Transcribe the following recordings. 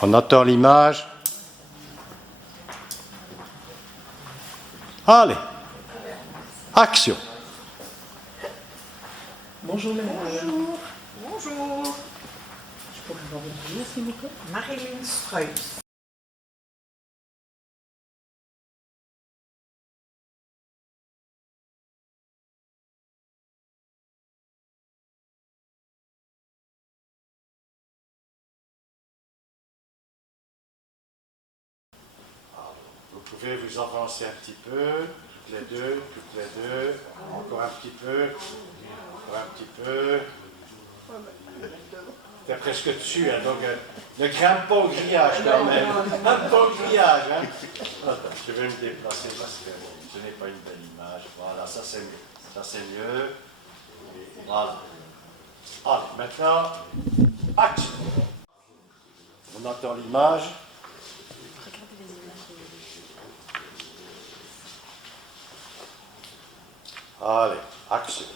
On attend l'image. Allez, action. Bonjour madame. Bonjour. Bonjour. Je pourrais avoir votre nom s'il vous plaît? Marilyn Streus. Vous pouvez vous avancer un petit peu, toutes les deux, encore un petit peu, encore un petit peu. T'es presque dessus, hein, donc ne grimpe pas au grillage quand même. Grimpe pas au grillage. Hein. Attends, je vais me déplacer parce que ce n'est pas une belle image. Voilà, ça c'est mieux. Ça c'est mieux. Et voilà. Allez, maintenant, action. On attend l'image. Allez, action.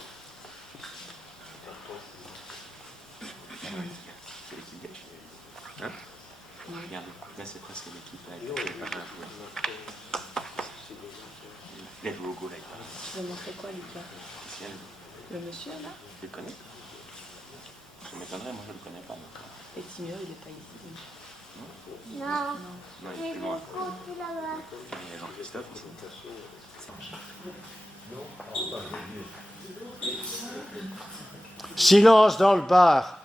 Hein? Regarde, là c'est presque l'équipe avec les logos là. Tu vas montrer quoi, Lucas? Le monsieur là? Tu le connais? Ça m'étonnerait, moi je le connais pas. Et Timur, il n'est pas ici. Non, Non, il est plus loin. plus là-bas. Il y a Jean-Christophe ici. Silence dans le bar.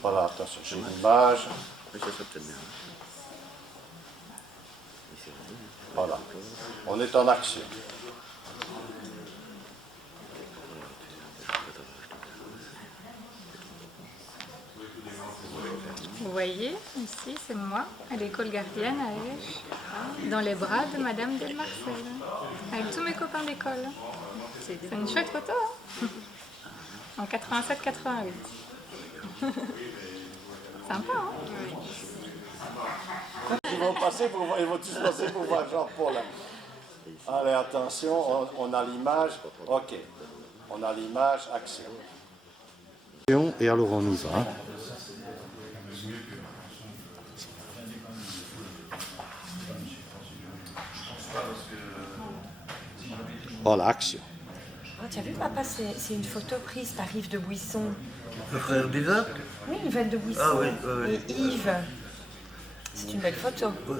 Voilà, attention, j'ai une image. Voilà, on est en action. Vous voyez, ici, c'est moi, à l'école gardienne à Esch, dans les bras de Madame Del Marcel, avec tous mes copains d'école. C'est une chouette photo, hein? En 87-88. Sympa, hein? Ils vont tous passer pour voir Jean-Paul. Allez, attention, on a l'image. Ok, on a l'image, action. Et alors on y va. Voilà, action. Oh, tu as vu, papa, c'est une photo prise par Yves de Buisson. Le frère d'Isa? Oui, Yves de Buisson. Ah oui, oui, Et Yves. C'est une belle photo. oui.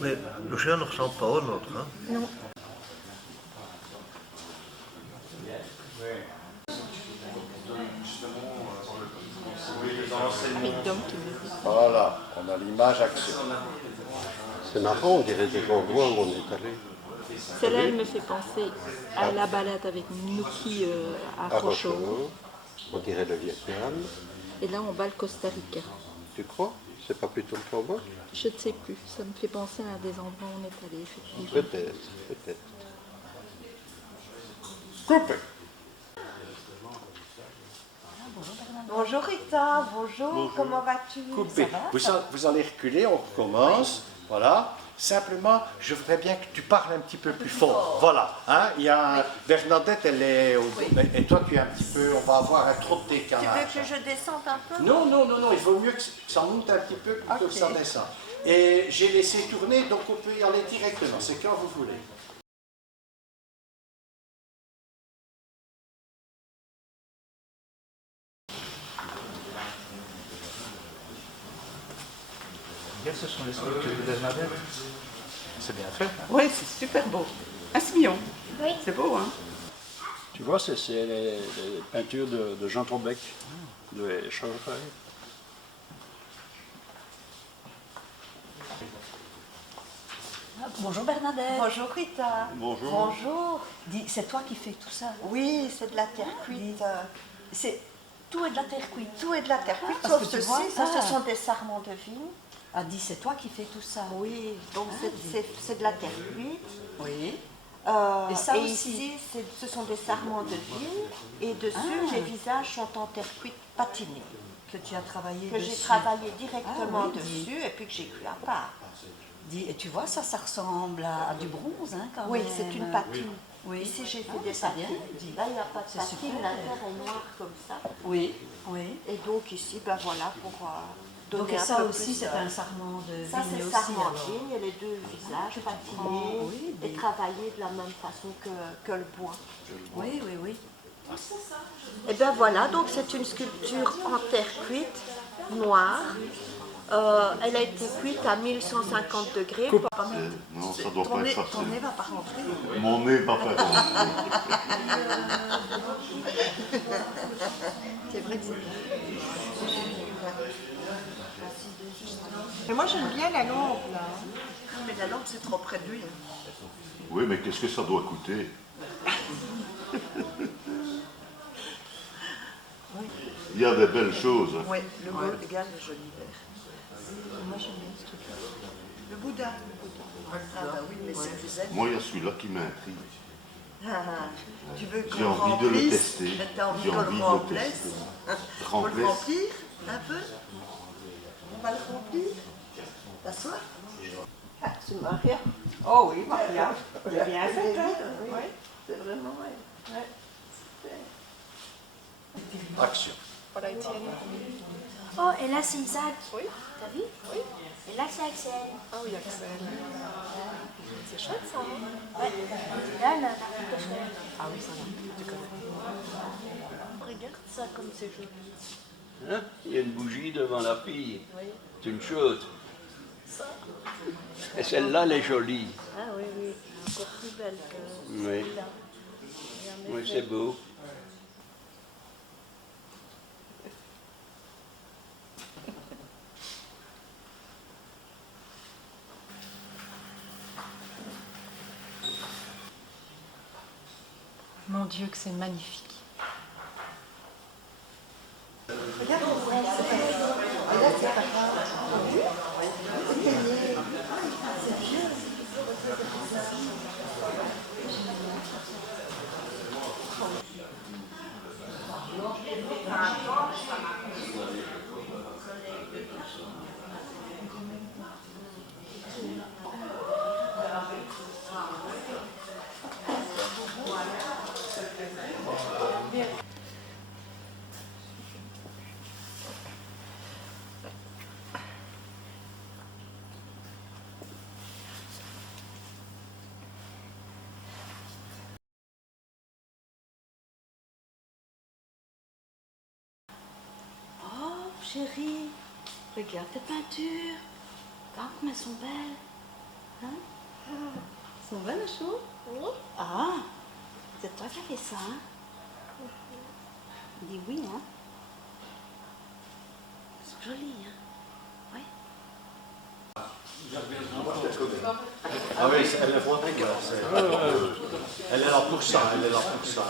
Mais le chien ne ressemble pas au nôtre. Hein. Non. Voilà, on a l'image, action. C'est marrant, on dirait des endroits où on est allé. Celle-là, elle me fait penser à la balade avec Nuki à À Rochot. Rochot, on dirait le Vietnam. Et là, on va le Costa Rica. Tu crois? C'est pas plutôt le Cambodge? Je ne sais plus. Ça me fait penser à des endroits où on est allé, effectivement. Peut-être, peut-être. Coupé. Bonjour Rita, bonjour, comment vas-tu? Coupé. Ça va? Vous allez reculer, on recommence. Voilà. Simplement, je voudrais bien que tu parles un petit peu plus fort. Voilà. Hein? Il y a Bernadette, elle est au... Et toi, tu es un petit peu... On va avoir un trop de décalage. Tu veux que je descende un peu? Non, non, non, non. Il vaut mieux que ça monte un petit peu plutôt que ça descende. Et j'ai laissé tourner, donc on peut y aller directement. C'est quand vous voulez. Ce sont les sculptures de Bernadette. C'est bien fait. Oui, c'est super beau. Un sillon. Oui. C'est beau, hein? Tu vois, c'est les peintures de Jean Troubec, de Chauffeur. Bonjour Bernadette. Bonjour Rita. Bonjour. Bonjour. Dis, c'est toi qui fais tout ça? Oui, c'est de la terre cuite. Tout est de la terre cuite. Tout est de la terre cuite, sauf ceci. Ça, ce sont des sarments de vigne. Ah, dis, c'est toi qui fais tout ça? Oui, donc c'est de la terre cuite. Oui. Et ça aussi. Ici, ce sont des sarments de vigne. Et dessus, les visages sont en terre cuite patinée. Que tu as travaillé Que dessus. j'ai travaillé directement Ah, oui, dessus et puis que j'ai cuit à part. Dis, et tu vois, ça ressemble à du bronze, hein, quand Oui, même. c'est une patine. Oui. Ici, j'ai fait Ah, des c'est bien. papiers. Là, il n'y a pas de C'est papier, super. l'inter est noir comme ça. Oui, oui. Et donc ici, ben voilà, pour donner Donc un ça peu aussi, plus, c'est un sarment de ça, vigne c'est aussi, sarment de alors. vigne, et les deux visages patinés oui, et travaillés de la même façon que le bois. Oui, oui, oui. Et bien voilà, donc c'est une sculpture en terre cuite, noire. Elle a été cuite à 1150 degrés. Non, ça doit pas être Ton facile. nez va pas rentrer. Mon nez va pas rentrer. C'est vrai que c'est bien. Mais moi j'aime bien la lampe là. Mais la lampe, c'est trop près de lui. Oui, mais qu'est-ce que ça doit coûter? Il y a des belles choses. Oui, le beau égale le joli vert. Moi, j'aime bien ce truc-là. Le Bouddha. Ah bah oui, mais c'est plus zen. Moi, il y a celui-là qui m'intrigue. Tu veux J'ai qu'on envie de le remplisse? tester. T'as envie J'ai qu'on envie le de le remplisse? tester. Faut le Remplisse. remplir un peu? On va le remplir? T'assois? C'est Maria. Oh oui, Maria. C'est bien fait, hein? Oui, c'est vraiment vrai. Ouais. Action. Voilà, Étienne. Oh, et là c'est Isaac. Oui. T'as vu? Oui. Et là c'est Axel. Ah oui, Axel. C'est chouette ça, hein? Ouais. Là, la petite cochonne. Ah oui, ça va. Tu connais. Regarde ça comme c'est joli. Hein? Il y a une bougie devant la fille. C'est une chose. Et celle-là, elle est jolie. Ah oui, oui, encore plus belle que Oui. celle-là. Oui, c'est beau. Mon Dieu, que c'est magnifique. Regarde, on va se faire. Et là, c'est pas grave. C'est gagné. C'est bien. Oh, chérie, regarde tes peintures. Regarde comme elles sont belles. Hein? Elles sont belles, les choses? Oui. Ah, c'est toi qui as fait ça, hein? Dis oui, hein? Elles sont jolies, hein? Oui. Ah oui, elle est vraiment elle est là pour ça, elle est là pour ça.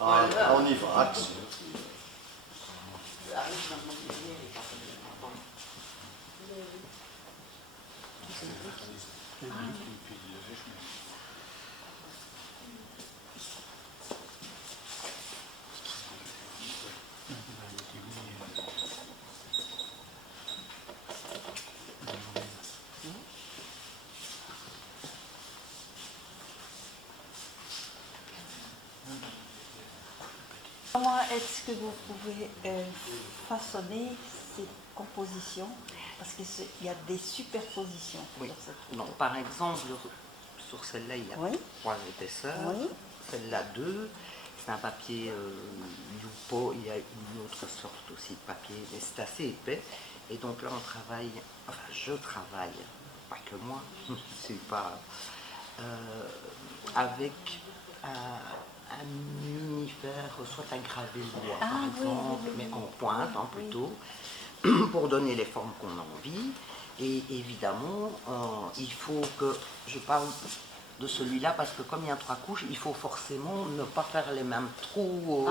Ah, on y va, action. Comment est-ce que vous pouvez façonner ces compositions? Parce qu'il y a des superpositions. Oui. Dans cette... Non, par exemple, sur celle-là, il y a Oui. 3 épaisseurs. Oui. Celle-là, 2. C'est un papier Youpo. Il y a une autre sorte aussi de papier, mais c'est assez épais. Et donc là, on travaille, enfin, je travaille, pas que moi, c'est pas, avec un univers, soit un gravé le bois, par exemple, mais en pointe, hein, plutôt, pour donner les formes qu'on a envie. Et évidemment, il faut que, je parle de celui-là parce que comme il y a 3 couches, il faut forcément ne pas faire les mêmes trous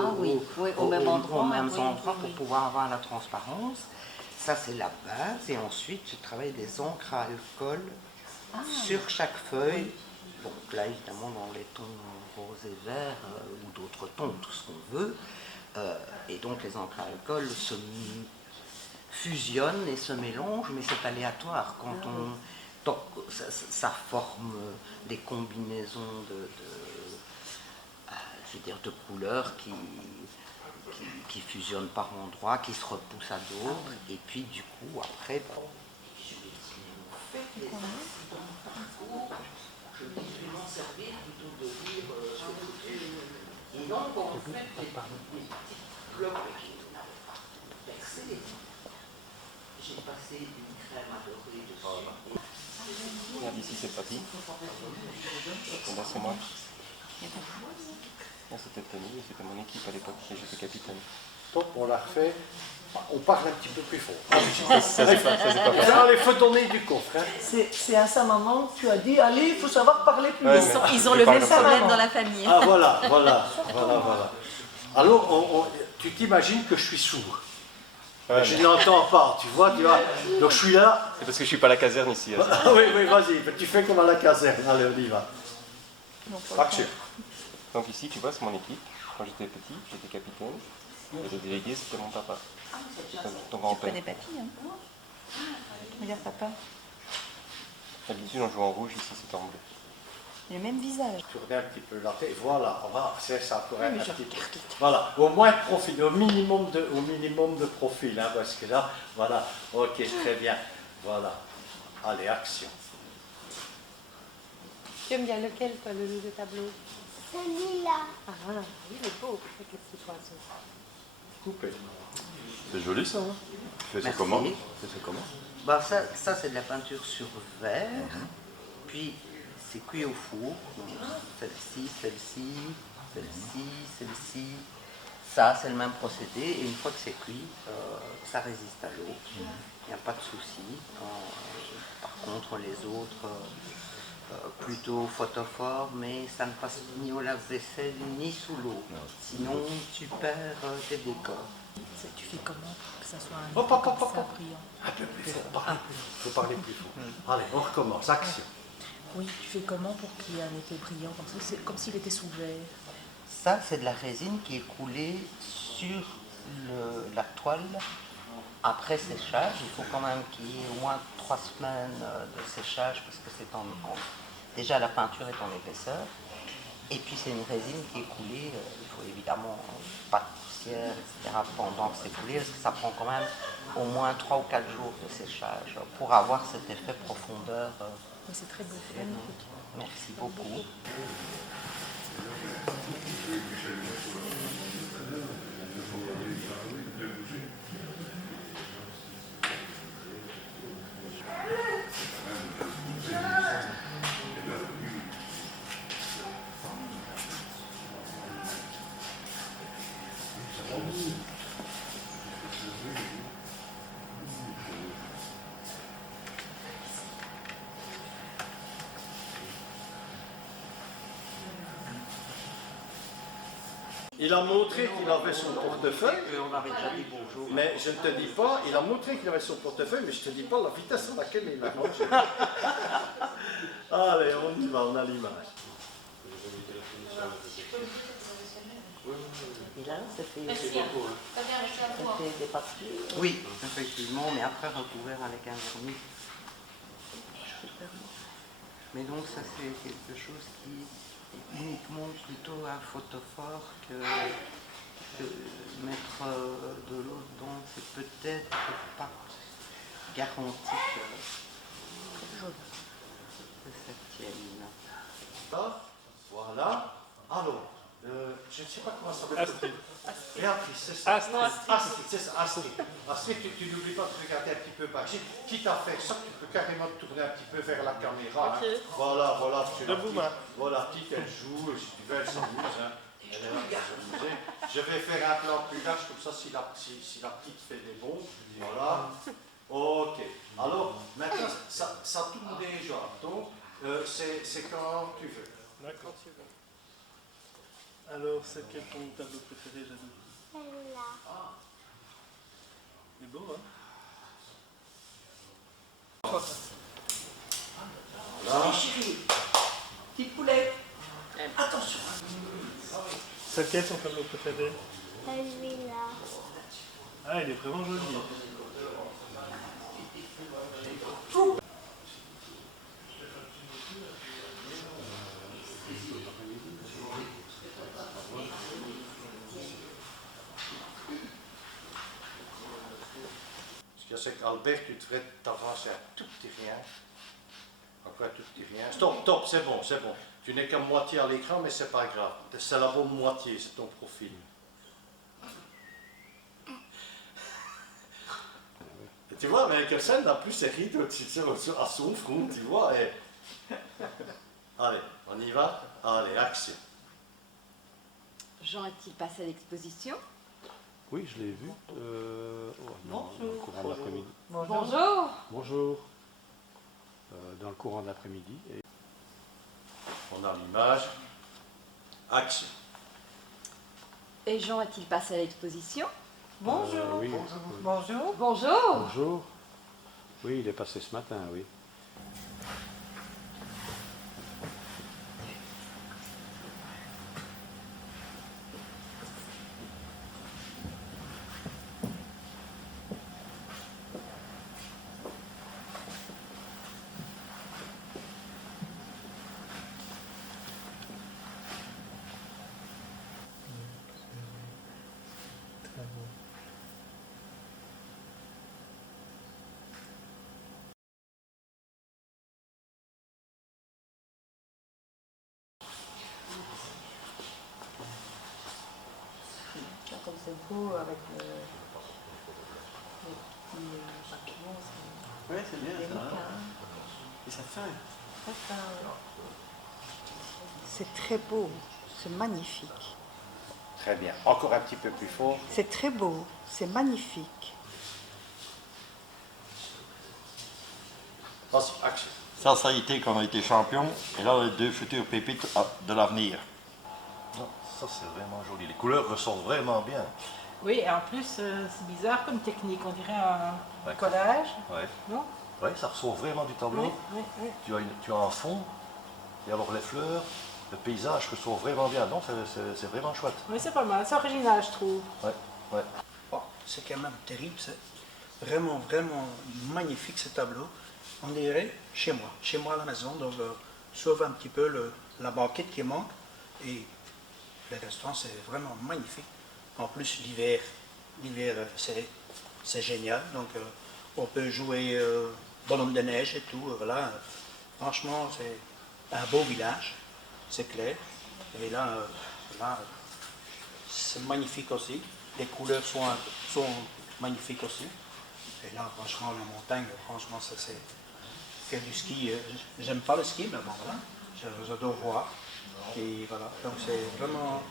au même endroit, pour pouvoir avoir la transparence. Ça, c'est la base. Et ensuite, je travaille des encres à alcool sur chaque feuille. Donc là, évidemment, dans les tons rose et vert ou d'autres tons, tout ce qu'on veut. Et donc, les encres à alcool se fusionnent et se mélangent, mais c'est aléatoire. Quand Donc ça forme des combinaisons je veux dire, de couleurs qui fusionnent par endroits, qui se repoussent à d'autres, et puis du coup après je vais m'en servir plutôt de dire et donc on fait des petits blocs percés. J'ai passé une crème adorée dessus. Regarde ici, c'est Papy. Là, c'est moi. Là, c'était Tony, c'était mon équipe à l'époque, et j'étais capitaine. Donc, on l'a refait. On parle un petit peu plus fort. Ça, c'est pas facile. Il faut tourner du coffre. Hein. C'est à sa maman, tu as dit, allez, il faut savoir parler plus Ouais, haut. Ils ont le même problème dans la famille. Ah, voilà. Alors, tu t'imagines que je suis sourd. Ouais, je n'entends pas, tu vois. Donc, je suis là. C'est parce que je suis pas à la caserne ici. Hein. Oui, vas-y, tu fais comme à la caserne. Allez, on y va. Action. Donc ici, tu vois, c'est mon équipe. Quand j'étais petit, j'étais capitaine. Et le délégué, c'était mon papa. C'était ton grand-père. Tu connais Papy, hein? Regarde papa. D'habitude, on joue en rouge, ici, c'est en bleu. Le même visage. Tournez un petit peu la tête. Voilà, c'est ça pour un petit peu. Voilà, au moins de profil, au minimum de profil, hein, parce que là, voilà, ok, très bien. Voilà. Allez, action. Tu aimes bien lequel, toi, le tableau? Celui-là. Ah, il est beau, avec les petits oiseaux. Coupé. C'est joli ça, hein? Tu fais ça Merci. comment? Tu fais ça comment? Bah, ça c'est de la peinture sur verre, puis c'est cuit au four. Donc, celle-ci, celle-ci, celle-ci, celle-ci. Ça, c'est le même procédé, et une fois que c'est cuit, ça résiste à l'eau. Il n'y a pas de souci. Par contre, les autres, plutôt photophores, mais ça ne passe ni au lave-vaisselle ni sous l'eau. Sinon, tu perds tes décors. Tu fais comment pour que ça soit un Hop, effet comme ça, brillant? Un peu plus fort, faut parler plus fort. Allez, on recommence, action. Oui, tu fais comment pour qu'il y ait un effet brillant comme ça? C'est comme s'il était sous verre. Ça, c'est de la résine qui est coulée sur la toile après séchage. Il faut quand même qu'il y ait au moins 3 semaines de séchage parce que c'est déjà la peinture est en épaisseur. Et puis c'est une résine qui est coulée, il faut évidemment pas de poussière, etc. pendant que c'est coulé parce que ça prend quand même au moins 3 ou 4 jours de séchage pour avoir cet effet profondeur. Mais c'est très beau, c'est magnifique. Merci beaucoup. Il a montré qu'il avait son portefeuille. On avait déjà dit bonjour. Mais je ne te dis pas, il a montré qu'il avait son portefeuille, mais je ne te dis pas la vitesse à laquelle il l'a rangé. Allez, on y va, on a l'image. Et là, c'était des papiers. Oui, effectivement, mais après recouvert avec un vernis. Mais donc ça c'est quelque chose qui est uniquement plutôt un photophore que mettre de l'eau dedans, c'est peut-être pas garanti que ça tienne. Voilà. Alors, je ne sais pas comment ça s'appelle. Astrid. Béatrice, c'est ça. Astrid. C'est ça, Astrid. Astrid, tu n'oublies pas de regarder un petit peu par ici. Quitte à faire ça, tu peux carrément te tourner un petit peu vers la caméra. Ok. Hein. Voilà. Debout, main. Voilà, petite, elle joue, si tu veux, elle s'amuse. Hein. Elle est là pour s'amuser. Je vais faire un plan plus large, comme ça, si la petite fait des bons. Voilà. Ok. Alors, maintenant, ça tourne déjà. Donc, c'est quand tu veux. D'accord. Alors, c'est quel ton tableau préféré, Jadou? Celle-là. C'est beau, hein? Voilà. Chérie, petit poulet, attention. C'est quel ton tableau préféré? Celui-là. Ah, il est vraiment joli. je sais qu'Albert, tu t'avances un tout petit rien. Encore un tout petit rien. Stop, c'est bon, c'est bon. Tu n'es qu'à moitié à l'écran, mais c'est pas grave. C'est la bonne moitié, c'est ton profil. Et tu vois, mais Kirsten n'a plus ses rides à son front, tu vois. Et... Allez, on y va. Allez, action. Jean est-il passé à l'exposition? Oui, je l'ai vu. Dans le courant de l'après-midi. Bonjour. Bonjour. Dans le courant de l'après-midi. Et... On a l'image. Action. Et Jean est-il passé à l'exposition? Bonjour. Oui. Bonjour. Bonjour. Bonjour. Oui, il est passé ce matin, oui. Comme c'est beau avec le petit papillon. Oui, c'est bien délicat, ça. hein. Et ça fait. Très fin, ouais. C'est très beau, c'est magnifique. Très bien. Encore un petit peu plus fort. C'est très beau, c'est magnifique. Vas-y, action. Ça a été quand on a été champion. Et là, les deux futures pépites de l'avenir. Non, ça c'est vraiment joli. Les couleurs ressortent vraiment bien. Oui, et en plus, c'est bizarre comme technique. On dirait un collage. Ouais. Non? Ouais, ça ressort vraiment du tableau. Oui, oui, oui. Tu as un fond, et alors les fleurs, le paysage ressort vraiment bien. Non, c'est vraiment chouette. Oui, c'est pas mal. C'est original, je trouve. Ouais, ouais. Oh, c'est quand même terrible. C'est vraiment, vraiment magnifique ce tableau. On dirait chez moi à la maison. Donc, sauf un petit peu la banquette qui manque. Et le restaurant, c'est vraiment magnifique. En plus, l'hiver, c'est génial. Donc, on peut jouer bonhomme de neige et tout. Voilà. Franchement, c'est un beau village, c'est clair. Et là, c'est magnifique aussi. Les couleurs sont magnifiques aussi. Et là, franchement, la montagne, franchement, ça c'est faire du ski. J'aime pas le ski, mais bon, voilà. J'adore voir. Et voilà. Donc, c'est vraiment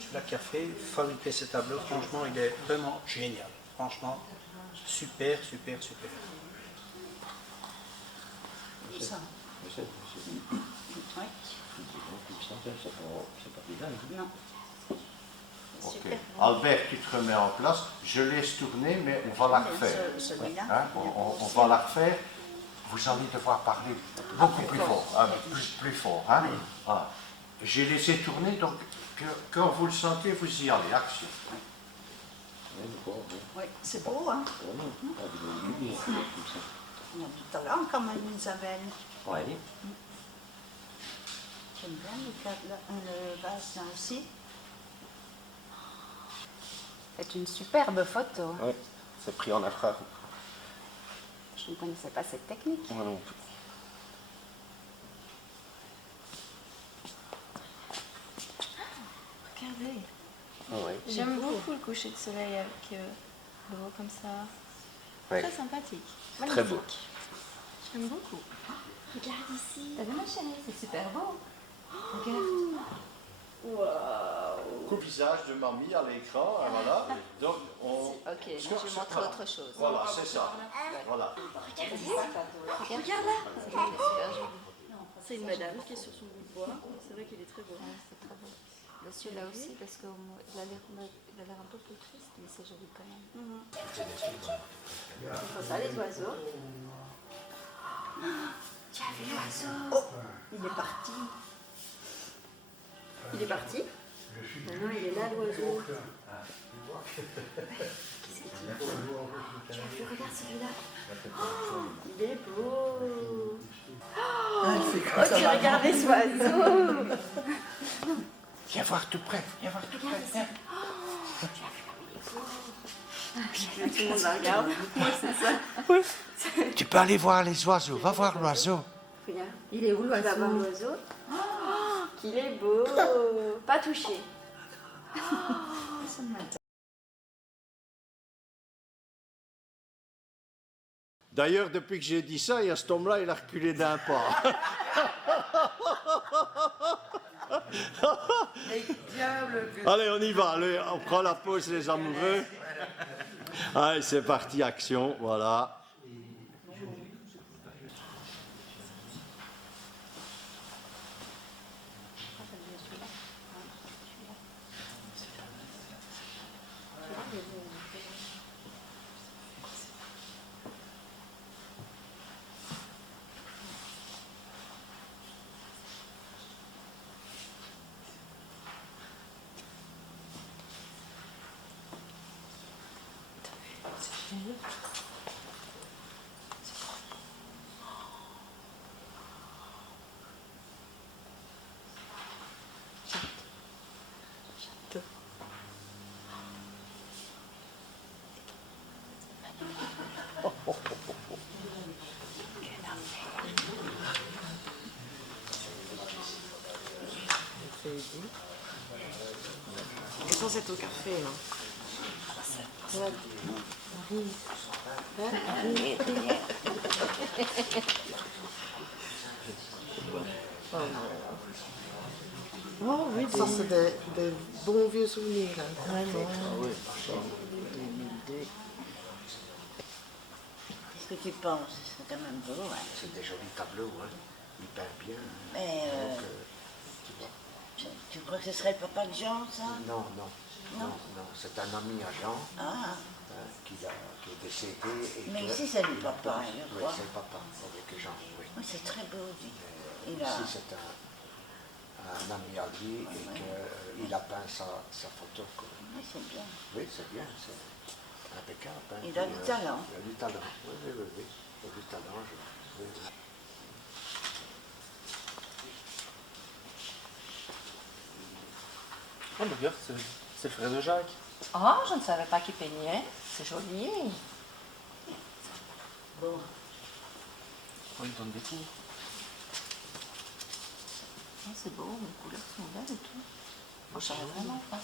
celui-là qui a fabriqué ce tableau. Franchement, il est vraiment génial. Franchement, super, super, super. Ça. Oui. Non. Ok. Super. Albert, tu te remets en place. Je laisse tourner, mais on va la refaire. Celui-là. Hein, on va la refaire. Vous allez devoir parler beaucoup plus fort. Hein, plus fort. Hein. Voilà. J'ai laissé tourner, donc quand vous le sentez, vous y allez. Action. Oui, c'est beau, hein? On a du talent quand même, Isabelle. Oui. J'aime bien le vase là aussi. C'est une superbe photo. Oui, c'est pris en infrarouge. Je ne connaissais pas cette technique. Moi non plus. Regardez. Ah ouais. J'aime beaucoup le coucher de soleil avec l'eau comme ça. Ouais. Très sympathique. Très beau. J'aime beaucoup. Regarde ici. T'as vu ma chérie, c'est super beau. Regarde. Waouh! Coupe visage de mamie à l'écran, hein, voilà. Donc on. Ok, moi, je vais montrer autre chose. Voilà, c'est ça. Voilà. Regarde là. C'est super joli. C'est une madame qui est sur son bout de bois. C'est vrai qu'il est très beau. C'est très beau. Celui-là aussi, parce qu'il a l'air un peu plus triste, mais c'est joli quand même. Il faut ça, les oiseaux. Tu as vu l'oiseau? Oh, il est parti. Il est parti. Maintenant, il est là, l'oiseau. Tu as vu, regarde celui-là. Oh, il est beau. Oh, tu regardes les oiseaux. Viens voir tout près, viens voir tout près. Viens. Tout le monde la regarde. Moi, c'est ça. Tu peux aller voir les oiseaux. Va voir l'oiseau. Regarde. Il est où l'oiseau? Va voir l'oiseau. Oh, qu'il est beau. Pas touché. D'ailleurs, depuis que j'ai dit ça, il y a cet homme-là, il a reculé d'un pas. Allez, on y va. Allez, on prend la pause, les amoureux. Allez, c'est parti, action. Voilà. Et ça, c'est au café. Hein. Oh oui, ça c'est des bons vieux souvenirs. Hein. Vraiment. Qu'est-ce que tu penses? C'est quand même beau. Hein. C'est des jolis tableaux, hein. Hyper bien. Mais tu crois que ce serait le papa de Jean, ça? Non, c'est un ami à Jean qui est décédé. Mais ici, c'est le papa, je oui, crois. c'est le papa avec Jean, oui. Oui, c'est très beau, dit. Ici, c'est un ami à lui et qu'il a peint sa photo. Quoi. Oui, c'est bien. Oui, c'est bien, c'est impeccable. Hein. Il a du talent. Il a du talent, oui. Il a du talent, oui. Oh, regarde, c'est le frère de Jacques. Oh, je ne savais pas qu'il peignait. C'est joli. Bon. Oh, il donne des cours. Oh, c'est beau, les couleurs sont belles et tout. Oh, je savais vraiment pas.